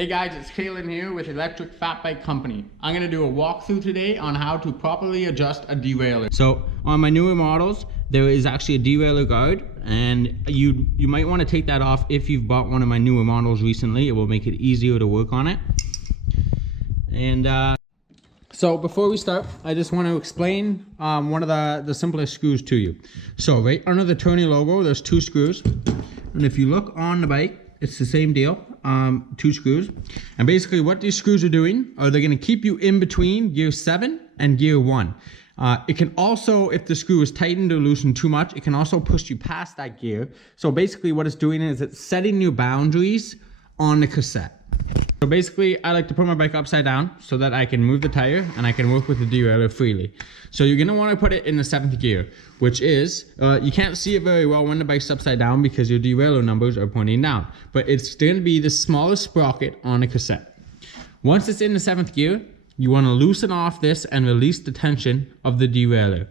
Hey guys, it's Kalen here with Electric Fat Bike Company. I'm going to do a walkthrough today on how to properly adjust a derailleur. So on my newer models, there is actually a derailleur guard, and you might want to take that off if you've bought one of my newer models recently. It will make it easier to work on it. And so before we start, I just want to explain one of the simplest screws to you. So right under the Tourney logo, there's two screws, and if you look on the bike, it's the same deal, two screws. And basically what these screws are doing are they're gonna keep you in between gear 7 and gear 1. It can also, if the screw is tightened or loosened too much, it can also push you past that gear. So basically what it's doing is it's setting new boundaries on the cassette. So basically I like to put my bike upside down so that I can move the tire and I can work with the derailleur freely. So you're gonna wanna put it in the 7th gear, which is, you can't see it very well when the bike's upside down because your derailleur numbers are pointing down, but it's gonna be the smallest sprocket on the cassette. Once it's in the 7th gear, you wanna loosen off this and release the tension of the derailleur.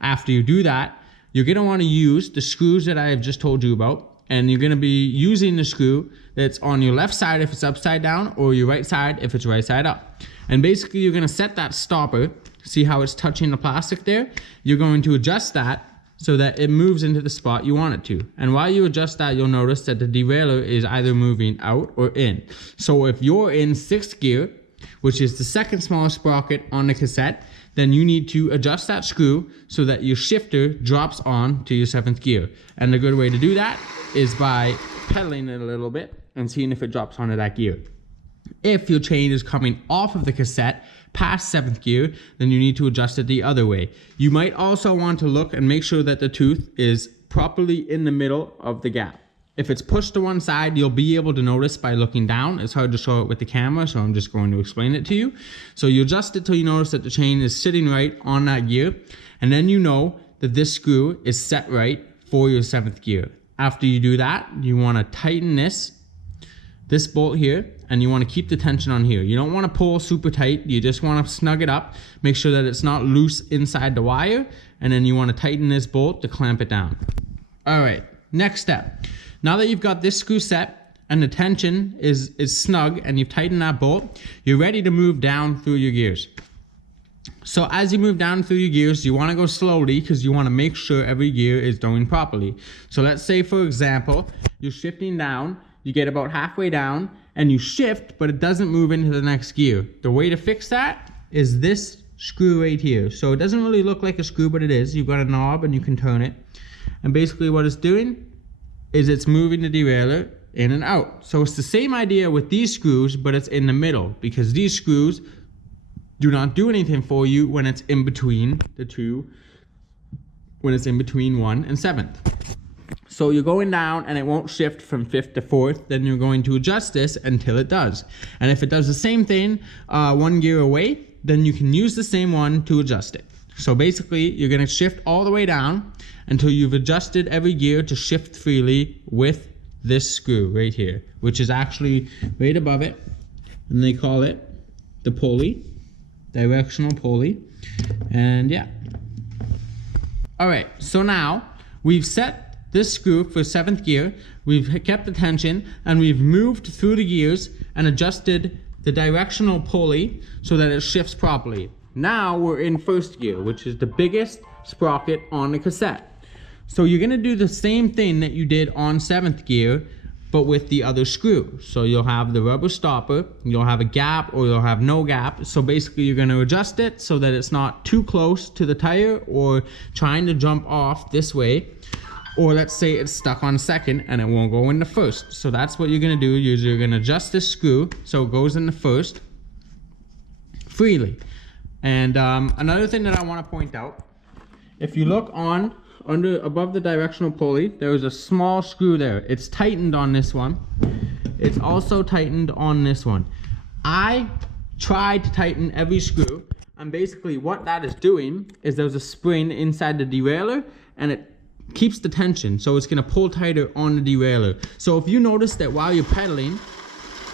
After you do that, you're gonna wanna use the screws that I have just told you about, and you're gonna be using the screw that's on your left side if it's upside down, or your right side if it's right side up. And basically you're gonna set that stopper, see how it's touching the plastic there? You're going to adjust that so that it moves into the spot you want it to. And while you adjust that, you'll notice that the derailleur is either moving out or in. So if you're in 6th gear, which is the second smallest sprocket on the cassette, then you need to adjust that screw so that your shifter drops on to your 7th gear. And the good way to do that is by pedaling it a little bit and seeing if it drops onto that gear. If your chain is coming off of the cassette past 7th gear, then you need to adjust it the other way. You might also want to look and make sure that the tooth is properly in the middle of the gap. If it's pushed to one side, you'll be able to notice by looking down. It's hard to show it with the camera, so I'm just going to explain it to you. So you adjust it till you notice that the chain is sitting right on that gear, and then you know that this screw is set right for your 7th gear. After you do that, you want to tighten this bolt here, and you want to keep the tension on here. You don't want to pull super tight, you just want to snug it up, make sure that it's not loose inside the wire, and then you want to tighten this bolt to clamp it down. All right, next step. Now that you've got this screw set and the tension is snug and you've tightened that bolt, you're ready to move down through your gears. So as you move down through your gears, you want to go slowly because you want to make sure every gear is going properly. So let's say, for example, you're shifting down, you get about halfway down and you shift, but it doesn't move into the next gear. The way to fix that is this screw right here. So it doesn't really look like a screw, but it is. You've got a knob and you can turn it. And basically what it's doing is it's moving the derailleur in and out. So it's the same idea with these screws, but it's in the middle because these screws do not do anything for you when it's in between the two, when it's in between 1 and 7th. So you're going down and it won't shift from 5th to 4th, then you're going to adjust this until it does. And if it does the same thing 1 gear away, then you can use the same one to adjust it. So basically you're gonna shift all the way down until you've adjusted every gear to shift freely with this screw right here, which is actually right above it, and they call it the pulley, directional pulley. And yeah. All right, so now we've set this screw for 7th gear, we've kept the tension, and we've moved through the gears and adjusted the directional pulley so that it shifts properly. Now we're in 1st gear, which is the biggest sprocket on the cassette. So you're gonna do the same thing that you did on 7th gear, but with the other screw. So you'll have the rubber stopper, you'll have a gap or you'll have no gap. So basically you're gonna adjust it so that it's not too close to the tire or trying to jump off this way. Or let's say it's stuck on 2nd and it won't go into 1st. So that's what you're gonna do, is you're gonna adjust this screw so it goes into 1st freely. And another thing that I wanna point out, if you look above the directional pulley, there is a small screw there. It's tightened on this one. It's also tightened on this one. I tried to tighten every screw, and basically what that is doing is there's a spring inside the derailleur and it keeps the tension, so it's gonna pull tighter on the derailleur. So if you notice that while you're pedaling,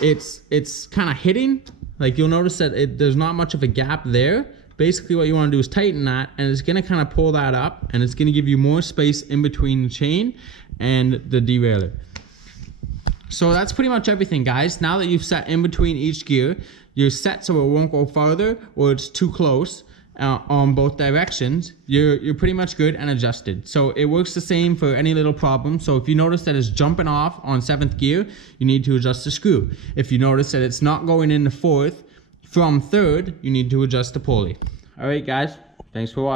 it's kind of hitting, like you'll notice that there's not much of a gap there. Basically what you want to do is tighten that, and it's going to kind of pull that up, and it's going to give you more space in between the chain and the derailleur. So that's pretty much everything, guys. Now that you've set in between each gear, you're set so it won't go farther or it's too close on both directions. You're pretty much good and adjusted. So it works the same for any little problem. So if you notice that it's jumping off on 7th gear, you need to adjust the screw. If you notice that it's not going into 4th from 3rd, you need to adjust the pulley. All right, guys, thanks for watching.